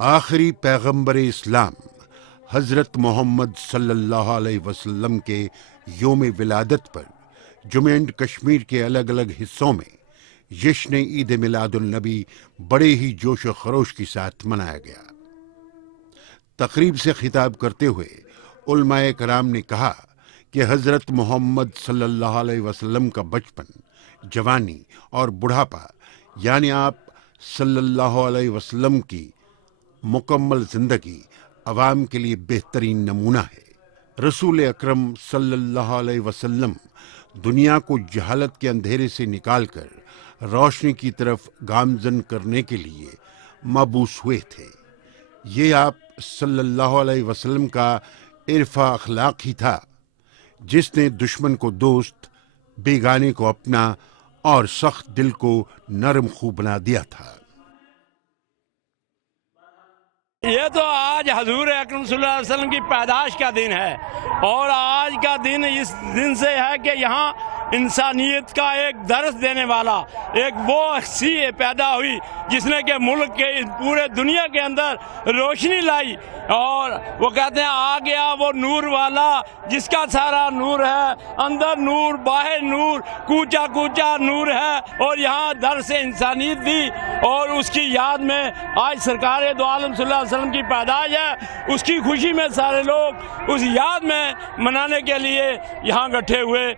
آخری پیغمبر اسلام حضرت محمد صلی اللہ علیہ وسلم کے یوم ولادت پر جموں اینڈ کشمیر کے الگ الگ حصوں میں جشن عید میلاد النبی بڑے ہی جوش و خروش کے ساتھ منایا گیا۔ تقریب سے خطاب کرتے ہوئے علماء کرام نے کہا کہ حضرت محمد صلی اللہ علیہ وسلم کا بچپن، جوانی اور بڑھاپا، یعنی آپ صلی اللہ علیہ وسلم کی مکمل زندگی عوام کے لیے بہترین نمونہ ہے۔ رسول اکرم صلی اللہ علیہ وسلم دنیا کو جہالت کے اندھیرے سے نکال کر روشنی کی طرف گامزن کرنے کے لیے مبعوث ہوئے تھے۔ یہ آپ صلی اللہ علیہ وسلم کا عرفہ اخلاق ہی تھا جس نے دشمن کو دوست، بیگانے کو اپنا اور سخت دل کو نرم خو بنا دیا تھا۔ یہ تو آج حضور اکرم صلی اللہ علیہ وسلم کی پیدائش کا دن ہے، اور آج کا دن اس دن سے ہے کہ یہاں انسانیت کا ایک درس دینے والا ایک وہ سی پیدا ہوئی جس نے کہ ملک کے پورے دنیا کے اندر روشنی لائی، اور وہ کہتے ہیں آ گیا وہ نور والا جس کا سارا نور ہے، اندر نور باہر نور، کوچا کوچا نور ہے، اور یہاں درس انسانیت دی، اور اس کی یاد میں آج سرکار دو عالم صلی اللہ علیہ وسلم کی پیدائش ہے۔ اس کی خوشی میں سارے لوگ اس یاد میں منانے کے لیے یہاں اکٹھے ہوئے۔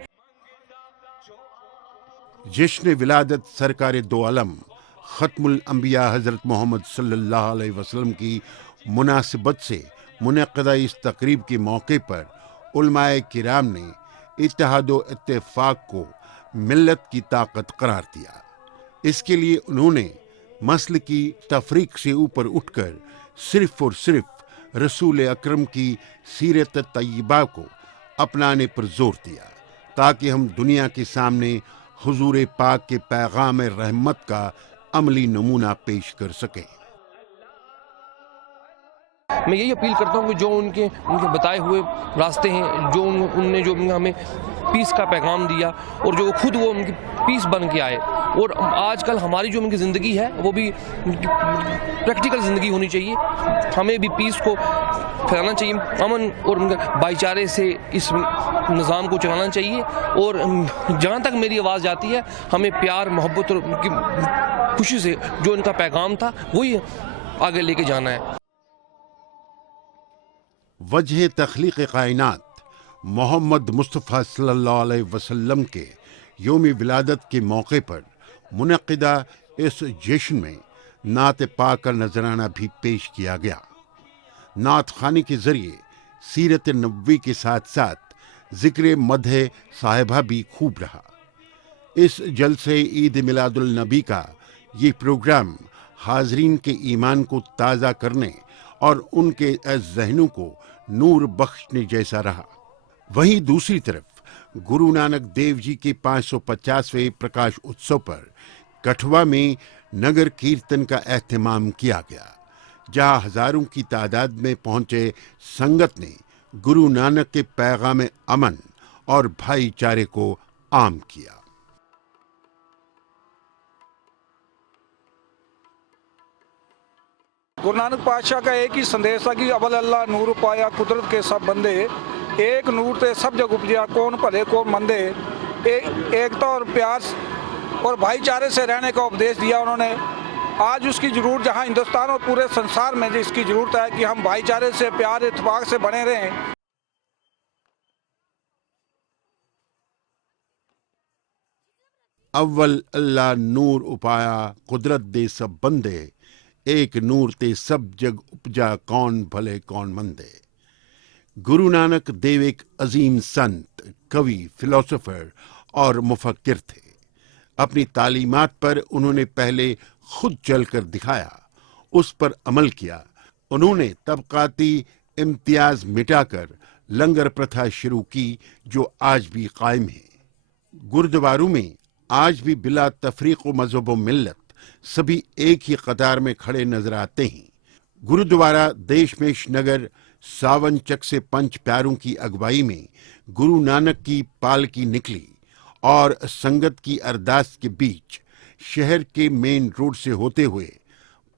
جشن ولادت سرکار دو عالم ختم الانبیاء حضرت محمد صلی اللہ علیہ وسلم کی مناسبت سے منعقدہ اس تقریب کے موقع پر علماء کرام نے اتحاد و اتفاق کو ملت کی طاقت قرار دیا۔ اس کے لیے انہوں نے مسل کی تفریق سے اوپر اٹھ کر صرف اور صرف رسول اکرم کی سیرت طیبہ کو اپنانے پر زور دیا تاکہ ہم دنیا کے سامنے حضور پاک کے پیغام رحمت کا عملی نمونہ پیش کر سکیں۔ میں یہی اپیل کرتا ہوں کہ جو ان کے بتائے ہوئے راستے ہیں، جو ان نے جو ہمیں پیس کا پیغام دیا، اور جو خود وہ ان کی پیس بن کے آئے، اور آج کل ہماری جو ان کی زندگی ہے وہ بھی پریکٹیکل زندگی ہونی چاہیے۔ ہمیں بھی پیس کو پھیلانا چاہیے، امن اور بھائی چارے سے اس نظام کو چلانا چاہیے، اور جہاں تک میری آواز جاتی ہے ہمیں پیار محبت اور خوشی سے جو ان کا پیغام تھا وہی آگے لے کے جانا ہے۔ وجہ تخلیق کائنات محمد مصطفیٰ صلی اللہ علیہ وسلم کے یوم ولادت کے موقع پر منعقدہ اس جشن میں نعت پاک کا نذرانہ بھی پیش کیا گیا۔ نعت خوانی کے ذریعے سیرت نبوی کے ساتھ ساتھ ذکر مدح صاحبہ بھی خوب رہا۔ اس جلسے عید میلاد النبی کا یہ پروگرام حاضرین کے ایمان کو تازہ کرنے اور ان کے ذہنوں کو نور بخشنے جیسا رہا۔ وہیں دوسری طرف گرو نانک دیو جی کے 550ویں پرکاش اتسو پر کٹھوا میں نگر کیرتن کا اہتمام کیا گیا، جہاں ہزاروں کی تعداد میں پہنچے سنگت نے گرو نانک کے پیغام امن اور بھائی چارے کو عام کیا۔ گرو نانک پادشاہ کا ایک ہی سندیش تھا کہ اول اللہ نور پایا قدرت کے سب بندے، ایک نور تے سب جگ اپجیا کون بھلے کون مندے۔ ایکتا اور پیار اور بھائی چارے سے رہنے کا اپدیش دیا انہوں نے۔ آج اس کی ضرورت جہاں ہندوستان اور پورے سنسار میں اس کی ضرورت ہے کہ ہم بھائی چارے سے پیار اتفاق سے بنے رہیں۔ اول اللہ نور اپایا قدرت دے سب بندے، ایک نور تے سب جگ اپجا کون بھلے کون مندے۔ گرو نانک دیو ایک عظیم سنت، کوی، فلاسفر اور مفکر تھے۔ اپنی تعلیمات پر انہوں نے پہلے خود چل کر دکھایا، اس پر عمل کیا۔ انہوں نے طبقاتی امتیاز مٹا کر لنگر پرتھا شروع کی جو آج بھی قائم ہے۔ گردواروں میں آج بھی بلا تفریق و مذہب و ملت سبھی ایک ہی قطار میں کھڑے نظر آتے ہیں۔ گردوارہ دیشمیش نگر ساون چک سے پنچ پیاروں کی اگوائی میں گرو نانک کی پالکی نکلی اور سنگت کی ارداس کے بیچ شہر کے مین روڈ سے ہوتے ہوئے